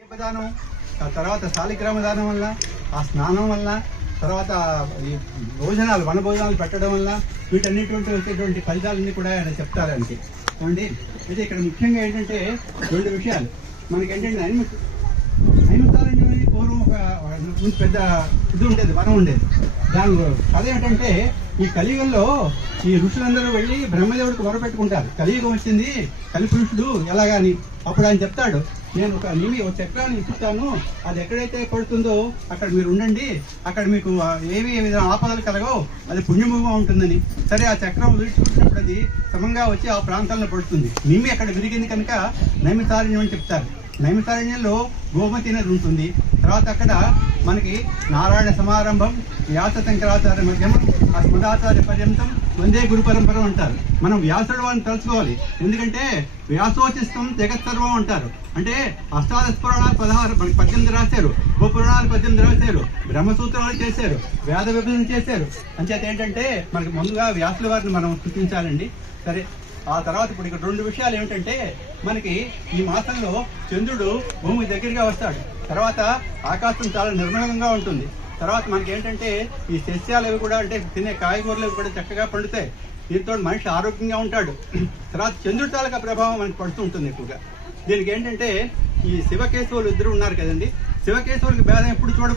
దీపదానం, ఆ తర్వాత శాలిగ్రామ దానం వల్ల, ఆ స్నానం వల్ల, తర్వాత ఈ భోజనాలు వన భోజనాలు పెట్టడం వల్ల వీటన్నిటి వచ్చేటువంటి ఫలితాలన్నీ కూడా ఆయన చెప్తారండి. ఏమండి, అయితే ఇక్కడ ముఖ్యంగా ఏంటంటే రెండు విషయాలు మనకి ఏంటంటే నైమితారణ్యం అనేది పూర్వం ఒక పెద్ద ఇది ఉండేది, వనం ఉండేది. దాని అదేంటంటే ఈ కలియుగంలో ఈ ఋషులందరూ వెళ్ళి బ్రహ్మదేవుడికి మొరపెట్టుకుంటారు, కలియుగం వచ్చింది, కలిపురుషుడు ఎలాగాని. అప్పుడు ఆయన చెప్తాడు, నేను ఒక చక్రాన్ని ఇస్తాను, అది ఎక్కడైతే పడుతుందో అక్కడ మీరు ఉండండి, అక్కడ మీకు ఏవి విధంగా ఆపదలు కలగవు, అది పుణ్యముగా ఉంటుందని. సరే, ఆ చక్రం విడిచిపెట్టినప్పుడు అది సమంగా వచ్చి ఆ ప్రాంతాల్లో పడుతుంది. నిమి అక్కడ విరిగింది కనుక నైమితారణ్యం అని చెప్తారు. నైమితారణ్యంలో గోమతి నది ఉంటుంది. తర్వాత అక్కడ మనకి నారాయణ సమారంభం, వ్యాస శంకరాచార్య మధ్యమం, అస్మదాచార్య పర్యంతం, వందే గురు పరంపరం అంటారు. మనం వ్యాసుడు వారిని తలుచుకోవాలి, ఎందుకంటే వ్యాసోచిస్తం జగత్సర్వం అంటారు. అంటే అష్టాదశ పురాణాలు 16 మనకి 18 రాశారు, ఉపపురాణాలు 18 రాశారు, బ్రహ్మసూత్రాలు చేశారు, వేద విభజన చేశారు. అంచేత ఏంటంటే మనకి ముందుగా వ్యాసుల వారిని మనం గుర్తించాలండి. సరే, ఆ తర్వాత ఇప్పుడు ఇక్కడ రెండు విషయాలు ఏమిటంటే, మనకి ఈ మాసంలో చంద్రుడు భూమి దగ్గరగా వస్తాడు. తర్వాత ఆకాశం చాలా నిర్మలంగా ఉంటుంది. తర్వాత మనకి ఏంటంటే ఈ సస్యాలు అవి కూడా, అంటే తినే కాయగూరలు కూడా చక్కగా పండుతాయి. దీంతో మనిషి ఆరోగ్యంగా ఉంటాడు. తర్వాత చంద్రుడి తాలూకా ప్రభావం మనకి పడుతూ ఉంటుంది ఎక్కువగా. దీనికి ఏంటంటే ఈ శివకేశవులు ఇద్దరు ఉన్నారు కదండి, శివకేశవులకి భేదం ఎప్పుడు చూడ